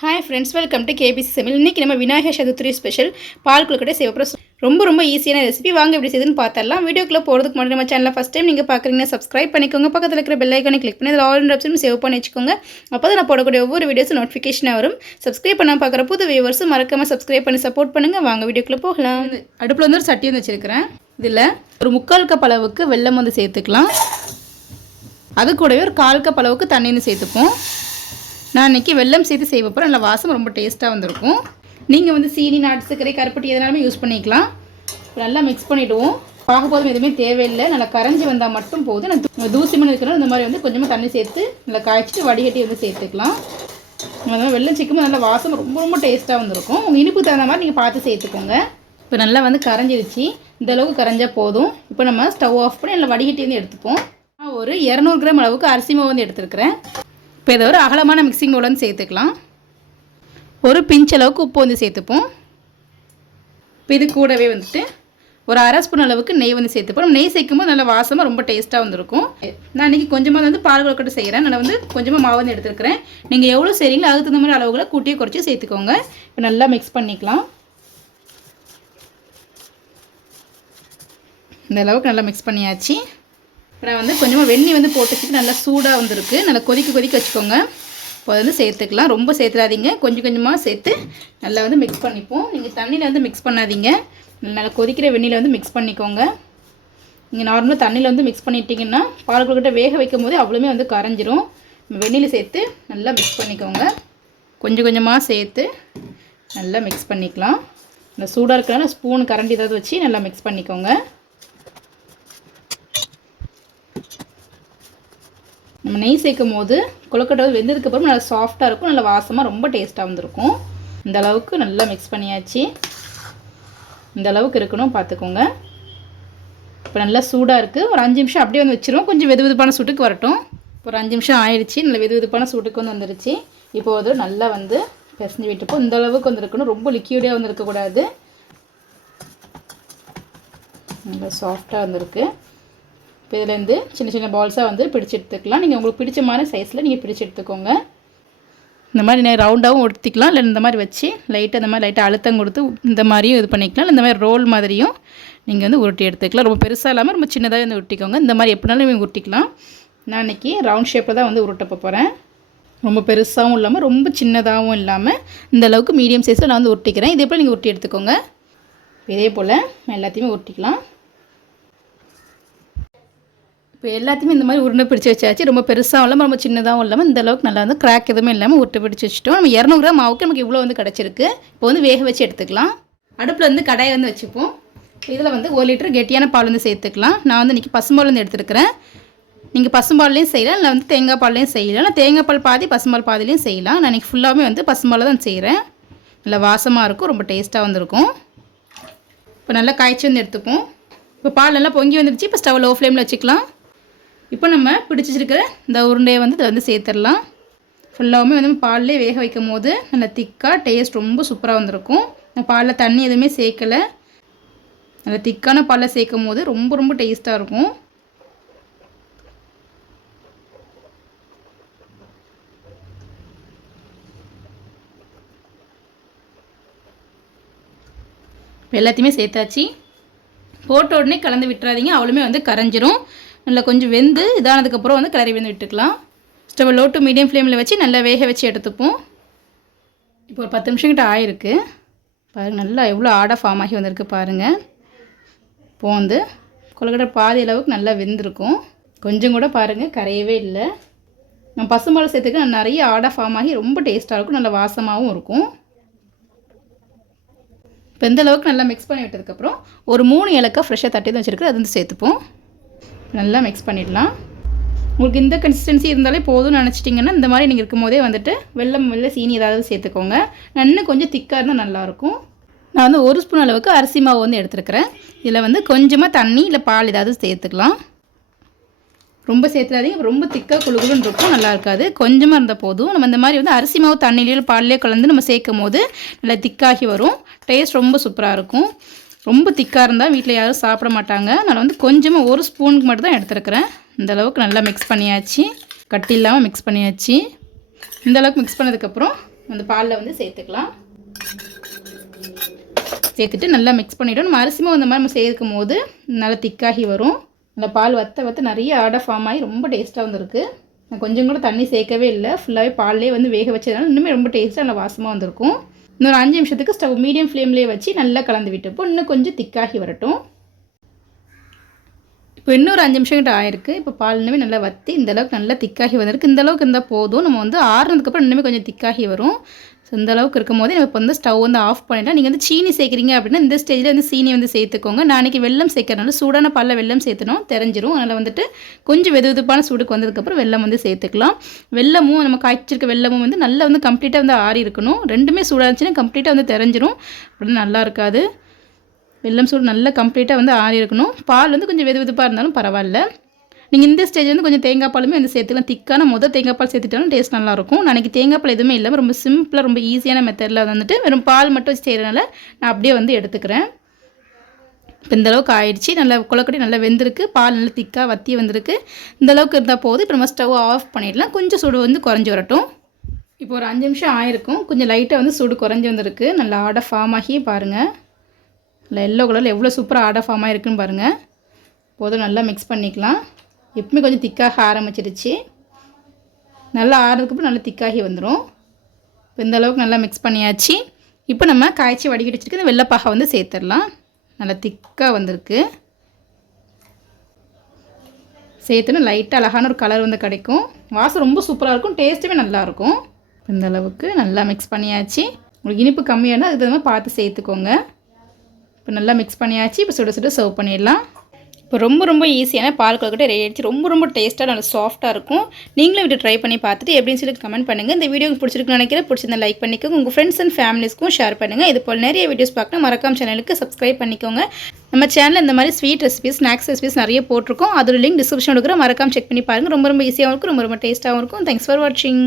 Hi friends welcome to K B C சமையல் இன்றைக்கி நம்ம விநாயகர் சதுர்த்தி ஸ்பெஷல் பால் குழுக்கட்டை செய்யப்போகிறோம் ரொம்ப ரொம்ப ஈஸியான ரெசிபி வாங்க எப்படி செய்யுதுன்னு பார்த்தரலாம் வீடியோக்குள்ளே போகிறதுக்கு முன்னாடி நம்ம சேனலில் ஃபஸ்ட் டைம் நீங்கள் பார்க்குறீங்கன்னா சப்ஸ்கிரைப் பண்ணிக்கோங்க. பக்கத்தில் இருக்கிற பெல் ஐக்கானை கிளிக் பண்ணி அதில் ஆல் ஆப்ஷன் சேவ் பண்ணி வச்சுக்கோங்க. அப்போ தான் நான் போடக்கூடிய ஒவ்வொரு வீடியோஸும் நோட்டிஃபிகேஷனாக வரும். சப்ஸ்கிரைப் பண்ண பார்க்குற புது வியூவர்ஸும் மறக்காமல் சப்ஸ்கிரைப் பண்ணி சப்போர்ட் பண்ணுங்கள் வாங்க வீடியோக்குள்ளே போகலாம். அடுப்பில் வந்து ஒரு சட்டி வச்சுருக்கிறேன். இதில் ஒரு முக்கால் கப் அளவுக்கு வெள்ளம் வந்து சேர்த்துக்கலாம். அது கூடவே ஒரு கால் கப் அளவுக்கு தண்ணி வந்து சேர்த்துப்போம். நான் இன்றைக்கி வெல்லம் சேர்த்து செய்ய போகிறேன் நல்லா வாசம் ரொம்ப டேஸ்ட்டாக வந்திருக்கும். நீங்கள் வந்து சீனி நாட்டு சர்க்கரை கருப்பட்டி எதனாலுமே யூஸ் பண்ணிக்கலாம். நல்லா மிக்ஸ் பண்ணிவிடுவோம் பார்க்கும்போதும் எதுவுமே தேவையில்லை. நல்லா கரைஞ்சி வந்தால் மட்டும் போதும். நான் தூ- தூசி மணி இருக்கிறோம் இந்த மாதிரி வந்து கொஞ்சமாக தண்ணி சேர்த்து நல்லா காய்ச்சிட்டு வடிகட்டி வந்து சேர்த்துக்கலாம். அந்த வெள்ளம் வெல்லம் நல்லா வாசம் ரொம்ப ரொம்ப டேஸ்ட்டாக வந்திருக்கும். உங்கள் இனிப்பு தகுந்த மாதிரி நீங்கள் பார்த்து சேர்த்துக்கோங்க. இப்போ நல்லா வந்து கரைஞ்சிருச்சு. இந்தளவுக்கு கரைஞ்சால் போதும். இப்போ நம்ம ஸ்டவ் ஆஃப் பண்ணி நல்லா வடிகட்டி வந்து எடுத்துப்போம். நான் ஒரு இரநூறு கிராம் அளவுக்கு அரிசி மாவு வந்து எடுத்துருக்கிறேன். இப்போ இதை ஒரு அகலமான மிக்சிங் பவுல் வந்து சேர்த்துக்கலாம். ஒரு பிஞ்ச் அளவுக்கு உப்பு வந்து சேர்த்துப்போம். இப்போ இது கூடவே வந்துட்டு ஒரு அரை ஸ்பூன் அளவுக்கு நெய் வந்து சேர்த்துப்போம். நம்ம நெய் சேர்க்கும்போது நல்லா வாசமாக ரொம்ப டேஸ்ட்டாக வந்துருக்கும். நான் இன்றைக்கி கொஞ்சமாக வந்து பால் கொழுக்கட்டை செய்கிறேன் நான் வந்து கொஞ்சமாக மாவு வந்து எடுத்துருக்கிறேன். நீங்கள் எவ்வளோ செய்கிறீங்களோ அதுக்கு தகுந்த மாதிரி அளவுகளை கூட்டியே குறைச்சி சேர்த்துக்கோங்க. இப்போ நல்லா மிக்ஸ் பண்ணிக்கலாம். இந்த அளவுக்கு நல்லா மிக்ஸ் பண்ணியாச்சு. இப்போ நான் வந்து கொஞ்சமாக வெந்நி வந்து போட்டு வச்சுட்டு நல்லா சூடாக வந்துருக்கு. நல்லா கொதிக்க கொதிக்க வச்சுக்கோங்க. இப்போ வந்து சேர்த்துக்கலாம். ரொம்ப சேர்த்துடாதீங்க கொஞ்சம் கொஞ்சமாக சேர்த்து நல்லா வந்து மிக்ஸ் பண்ணிப்போம். நீங்கள் தண்ணியில் வந்து மிக்ஸ் பண்ணாதீங்க. நல்லா கொதிக்கிற வெந்நியில் வந்து மிக்ஸ் பண்ணிக்கோங்க. நீங்கள் நார்மலாக தண்ணியில் வந்து மிக்ஸ் பண்ணிட்டீங்கன்னா பால் கொழுக்கட்டை வேக வைக்கும் போது அவ்வளோமே வந்து கரைஞ்சிரும். வெந்நியில் சேர்த்து நல்லா மிக்ஸ் பண்ணிக்கோங்க. கொஞ்சம் கொஞ்சமாக சேர்த்து நல்லா மிக்ஸ் பண்ணிக்கலாம். இந்த சூடாக இருக்கிறனால ஸ்பூன் கரண்டி ஏதாவது வச்சு நல்லா மிக்ஸ் பண்ணிக்கோங்க. நம்ம நெய் சேர்க்கும் போது கொழுக்கட்டை வந்து வெந்ததுக்கப்புறம் நல்லா சாஃப்டாக இருக்கும் நல்லா வாசமாக ரொம்ப டேஸ்ட்டாக வந்திருக்கும். இந்த அளவுக்கு நல்லா மிக்ஸ் பண்ணியாச்சு. இந்த அளவுக்கு இருக்கணும் பார்த்துக்கோங்க இப்போ நல்லா சூடாக இருக்குது ஒரு அஞ்சு நிமிஷம் அப்படியே வந்து வச்சிரும் கொஞ்சம் வெது வெதுப்பான சூட்டுக்கு வரட்டும். இப்போ ஒரு அஞ்சு நிமிஷம் ஆயிடுச்சு நல்ல வெது வெதுப்பான சூட்டுக்கு வந்து வந்துருச்சு. இப்போ அது நல்லா வந்து பிசைஞ்சு விட்டுப்போம். இந்த அளவுக்கு வந்துருக்கணும் ரொம்ப லிக்யூடாக வந்து இருக்கக்கூடாது. நல்லா சாஃப்டாக வந்திருக்கு இப்போ இதுலேருந்து சின்ன சின்ன பால்ஸாக வந்து பிடிச்சு எடுத்துக்கலாம். நீங்கள் உங்களுக்கு பிடிச்ச மாதிரி சைஸில் நீங்கள் பிடிச்சு எடுத்துக்கோங்க. இந்த மாதிரி நான் ரவுண்டாகவும் ஒடுத்திக்கலாம் இல்லை இந்த மாதிரி வச்சு லைட்டாக இந்த மாதிரி லைட்டாக அழுத்தம் கொடுத்து இந்த மாதிரியும் இது பண்ணிக்கலாம். இல்லை இந்த மாதிரி ரோல் மாதிரியும் நீங்கள் வந்து உருட்டி எடுத்துக்கலாம். ரொம்ப பெருசாக இல்லாமல் ரொம்ப சின்னதாக வந்து உருட்டிக்கோங்க. இந்த மாதிரி எப்படினாலும் நீங்கள் உருட்டிக்கலாம். நான் இன்றைக்கி ரவுண்ட் ஷேப்பில் தான் வந்து உருட்ட போகிறேன் ரொம்ப பெருசாகவும் இல்லாமல் ரொம்ப சின்னதாகவும் இல்லாமல் இந்த அளவுக்கு மீடியம் சைஸில் நான் வந்து உருட்டிக்கிறேன். இதே போல் நீங்கள் உருட்டி எடுத்துக்கோங்க. இதே போல் எல்லாத்தையுமே உருட்டிக்கலாம். இப்போ எல்லாத்தையுமே இந்த மாதிரி உருண்டை பிடிச்சி வச்சாச்சு. ரொம்ப பெருசாகவும் இல்லாமல் ரொம்ப சின்னதாகவும் இல்லாமல் இந்த அளவுக்கு நல்லா வந்து கிராக் எதுவுமே இல்லாமல் உருட்டை பிடிச்சி வச்சுட்டோம். நம்ம இரநூறு கிராம் மாவுக்கு நமக்கு இவ்வளோ வந்து கிடச்சிருக்கு. இப்போ வந்து வேக வச்சு எடுத்துக்கலாம். அடுப்பில் வந்து கடாயை வந்து வச்சுப்போம். இதில் வந்து ஒரு லிட்டர் கெட்டியான பால் வந்து சேர்த்துக்கலாம். நான் வந்து இன்றைக்கி பசும்பால் வந்து எடுத்துருக்கிறேன். நீங்கள் பசும்பால்லையும் செய்யலாம். இல்லை வந்து தேங்காய் பால்லையும் செய்யலாம். இல்லை தேங்காய் பால் பாதி பசும்பால் பாதிலையும் செய்யலாம். நான் இன்றைக்கி ஃபுல்லாகவே வந்து பசும்பால் தான் செய்கிறேன் நல்லா வாசமாக இருக்கும். ரொம்ப டேஸ்ட்டாக வந்திருக்கும். இப்போ நல்லா காய்ச்சி வந்து எடுத்துப்போம். இப்போ பால் நல்லா பொங்கி வந்துடுச்சு இப்போ ஸ்டவ் லோ ஃப்ளேமில் வச்சுக்கலாம். இப்போ நம்ம பிடிச்சி வச்சிருக்கிற இந்த உருண்டையை வந்து இதை வந்து சேர்த்துடலாம். ஃபுல்லாகவுமே வந்து பால்லே வேக வைக்கும் போது நல்லா திக்காக டேஸ்ட் ரொம்ப சூப்பராக வந்திருக்கும். நான் பாலில் தண்ணி எதுவுமே சேர்க்கலை. நல்லா திக்கான பாலில் சேர்க்கும் போது ரொம்ப ரொம்ப டேஸ்ட்டாக இருக்கும். இப்போ எல்லாத்தையுமே சேர்த்தாச்சு. போட்ட உடனே கலந்து விட்டுறாதீங்க. அவளுமே வந்து கரைஞ்சிரும். நல்லா கொஞ்சம் வெந்து இதானதுக்கப்புறம் வந்து கிளறி வந்து விட்டுக்கலாம். ஸ்டவ் லோ டு மீடியம் ஃப்ளேமில் வச்சு நல்லா வேக வச்சு எடுத்துப்போம். இப்போ ஒரு பத்து நிமிஷம் கிட்ட ஆயிருக்கு. பாருங்கள் நல்லா எவ்வளோ ஆடாக ஃபார்ம் ஆகி வந்திருக்கு பாருங்கள் இப்போ வந்து கொழுக்கட்டை பாதி அளவுக்கு நல்லா வெந்திருக்கும். கொஞ்சம் கூட பாருங்கள் கரையவே இல்லை. நம்ம பசும்பால் சேர்த்துக்க நிறைய ஆடாக ஃபார்ம் ஆகி ரொம்ப டேஸ்ட்டாக இருக்கும் நல்ல வாசமாகவும் இருக்கும். இப்போ இந்த அளவுக்கு நல்லா மிக்ஸ் பண்ணி விட்டதுக்கப்புறம் ஒரு மூணு ஏலக்காய் ஃப்ரெஷ்ஷாக தட்டி தான் வச்சுருக்கு அது வந்து சேர்த்துப்போம். நல்லா மிக்ஸ் பண்ணிடலாம். உங்களுக்கு இந்த கன்சிஸ்டன்சி இருந்தாலே போதும்னு நினச்சிட்டிங்கன்னா இந்த மாதிரி நீங்கள் இருக்கும்போதே வந்துட்டு வெள்ளம் வெள்ளை சீனி ஏதாவது சேர்த்துக்கோங்க. நன்னு கொஞ்சம் திக்காக இருந்தால் நல்லாயிருக்கும். நான் வந்து ஒரு ஸ்பூன் அளவுக்கு அரிசி மாவு வந்து எடுத்துருக்கிறேன். இதில் வந்து கொஞ்சமாக தண்ணி இல்லை பால் ஏதாவது சேர்த்துக்கலாம். ரொம்ப சேர்த்துடாதீங்க ரொம்ப திக்காக குழுகுலுன்னு இருக்கும். நல்லா இருக்காது. கொஞ்சமாக இருந்தால் போதும். நம்ம இந்த மாதிரி வந்து அரிசி மாவு தண்ணிலேயோ பால்லையோ கலந்து நம்ம சேர்க்கும் போது நல்லா திக்காகி வரும். டேஸ்ட் ரொம்ப சூப்பராக இருக்கும். ரொம்ப திக்காக இருந்தால் வீட்டில் யாரும் சாப்பிட மாட்டாங்க. நான் வந்து கொஞ்சமாக ஒரு ஸ்பூனுக்கு மட்டும் தான் எடுத்துருக்கிறேன். இந்த அளவுக்கு நல்லா மிக்ஸ் பண்ணியாச்சு. கட்டி இல்லாமல் மிக்ஸ் பண்ணியாச்சு. இந்த அளவுக்கு மிக்ஸ் பண்ணதுக்கப்புறம் அந்த பாலில் வந்து சேர்த்துக்கலாம். சேர்த்துட்டு நல்லா மிக்ஸ் பண்ணிவிடும் நம்ம அந்த இந்த மாதிரி நம்ம சேர்க்கும் போது நல்லா திக்காகி வரும். நல்லா பால் வத்த வத்த நிறைய ஆடை ஃபார்ம் ஆகி ரொம்ப டேஸ்ட்டாக வந்துருக்கு. நான் கொஞ்சம் கூட தண்ணி சேர்க்கவே இல்லை. ஃபுல்லாகவே பால்லே வந்து வேக வச்சதுனால இன்னுமே ரொம்ப டேஸ்ட்டாக நல்லா வாசமாக வந்திருக்கும். இன்னொரு அஞ்சு நிமிஷத்துக்கு ஸ்டவ் மீடியம் ஃப்ளேம்லேயே வச்சு நல்லா கலந்து விட்டுப்போ இன்னும் கொஞ்சம் திக்காகி வரட்டும். இப்போ இன்னொரு அஞ்சு நிமிஷம் கிட்ட ஆயிருக்கு. இப்போ பால் இன்னுமே நல்லா வற்றி இந்த அளவுக்கு நல்லா திக்காகி வந்திருக்கு. இந்தளவுக்கு இருந்தால் போதும். நம்ம வந்து ஆறுனதுக்கப்புறம் இன்னுமே கொஞ்சம் திக்காகி வரும். ஸோ இந்த அளவுக்கு இருக்கும் போது நம்ம இப்போ வந்து ஸ்டவ் வந்து ஆஃப் பண்ணிடலாம் நீங்கள் வந்து சீனி சேர்க்குறீங்க அப்படின்னா இந்த ஸ்டேஜில் வந்து சீனி வந்து சேர்த்துக்கோங்க. நாளைக்கு வெள்ளம் சேர்க்கறனால சூடான பாலில் வெள்ளம் சேர்த்தணும் தெரிஞ்சிரும். அதனால் வந்துட்டு கொஞ்சம் வெது வெதுப்பான சூடுக்கு வந்ததுக்கப்புறம் வெள்ளம் வந்து சேர்த்துக்கலாம். வெள்ளமும் நம்ம காய்ச்சிருக்க வெள்ளமும் வந்து நல்லா வந்து கம்ப்ளீட்டாக வந்து ஆறி இருக்கணும் ரெண்டுமே சூடாக இருந்துச்சுன்னா கம்ப்ளீட்டாக வந்து தெரிஞ்சிரும். அப்படின்னு நல்லா இருக்காது. வெள்ளம் சூடு நல்லா கம்ப்ளீட்டாக வந்து ஆறி இருக்கணும். பால் வந்து கொஞ்சம் வெது வெதுப்பாக இருந்தாலும் பரவாயில்ல. நீங்கள் இந்த ஸ்டேஜ் வந்து கொஞ்சம் தேங்காய் பாலுமே வந்து சேர்த்துக்கலாம். திக்கான மொதல் தேங்காய் பால் சேர்த்துட்டாலும் டேஸ்ட் நல்லாயிருக்கும். நாளைக்கு தேங்காய் பால் எதுவுமே இல்லாமல் ரொம்ப சிம்பிளாக ரொம்ப ஈஸியான மெத்தடில் வந்துட்டு வெறும் பால் மட்டும் வச்சு செய்கிறனால நான் அப்படியே வந்து எடுத்துக்கிறேன். இப்போ இந்தளவுக்கு ஆயிடுச்சு. நல்லா குளக்கட்டி நல்லா வெந்திருக்கு. பால் நல்லா திக்காக வத்தி வந்திருக்கு. இந்தளவுக்கு இருந்தால் போதும். இப்போ நம்ம ஸ்டவ் ஆஃப் பண்ணிடலாம். கொஞ்சம் சூடு வந்து குறைஞ்சி வரட்டும். இப்போ ஒரு அஞ்சு நிமிஷம் ஆயிருக்கும். கொஞ்சம் லைட்டாக வந்து சூடு குறைஞ்சி வந்திருக்கு. நல்லா ஆடை ஃபார்ம் ஆகி பாருங்கள் இல்லை எல்லோ கலரில் எவ்வளோ சூப்பராக ஆடை ஃபார்மாக இருக்குன்னு பாருங்கள் போதும் நல்லா மிக்ஸ் பண்ணிக்கலாம். எப்பவுமே கொஞ்சம் திக்காக ஆரம்பிச்சிருச்சு. நல்லா ஆறுறதுக்கப்புறம் நல்லா திக்காகி வந்துடும் இப்போ இந்த அளவுக்கு நல்லா மிக்ஸ் பண்ணியாச்சு. இப்போ நம்ம காய்ச்சி வடிகட்டி வச்சுருக்கு இந்த வெள்ளைப்பாகை வந்து சேர்த்துடலாம். நல்லா திக்காக வந்திருக்கு. சேர்த்துன்னு லைட்டாக அழகான ஒரு கலர் வந்து கிடைக்கும். வாசம் ரொம்ப சூப்பராக இருக்கும் டேஸ்ட்டுமே நல்லாயிருக்கும் இந்த அளவுக்கு நல்லா மிக்ஸ் பண்ணியாச்சு. உங்களுக்கு இனிப்பு கம்மியானால் அதுக்கு தகுந்த மாதிரி பார்த்து சேர்த்துக்கோங்க. இப்போ நல்லா மிக்ஸ் பண்ணியாச்சு. இப்போ சுட சுட சர்வ் பண்ணிடலாம். இப்போ ரொம்ப ரொம்ப ஈஸியான பால் கொழுக்கட்டை ரெடி ஆகிடுச்சு ரொம்ப ரொம்ப டேஸ்ட்டாக நல்லா சாஃப்ட்டாக இருக்கும். நீங்களும் வீட்டு ட்ரை பண்ணி பார்த்துட்டு எப்படின்னு சொல்லி கமெண்ட் பண்ணுங்கள் இந்த வீடியோ பிடிச்சிருக்குன்னு நினைக்கிறேன். பிடிச்சிருந்தா லைக் பண்ணிக்கோங்க. உங்கள் ஃப்ரெண்ட்ஸ் அண்ட் ஃபேமிலிஸ்க்கும் ஷேர் பண்ணுங்கள் இது போல் நிறைய வீடியோஸ் பார்க்கணும். மறக்காம சேனலுக்கு சப்ஸ்கிரைப் பண்ணிக்கோங்க. நம்ம சேனலில் இந்த மாதிரி ஸ்வீட் ரெசிபிஸ் ஸ்நாக்ஸ் ரெசிபிஸ் நிறைய போட்டிருக்கோம். அதோட லிங்க் டிஸ்கிரிப்ஷன் கொடுக்குற மறக்காம செக் பண்ணி பாருங்கள் ரொம்ப ரொம்ப ஈஸியாகவும் இருக்கும். ரொம்ப ரொம்ப டேஸ்ட்டாகவும் இருக்கும். தேங்க்ஸ் ஃபார் வாட்சிங்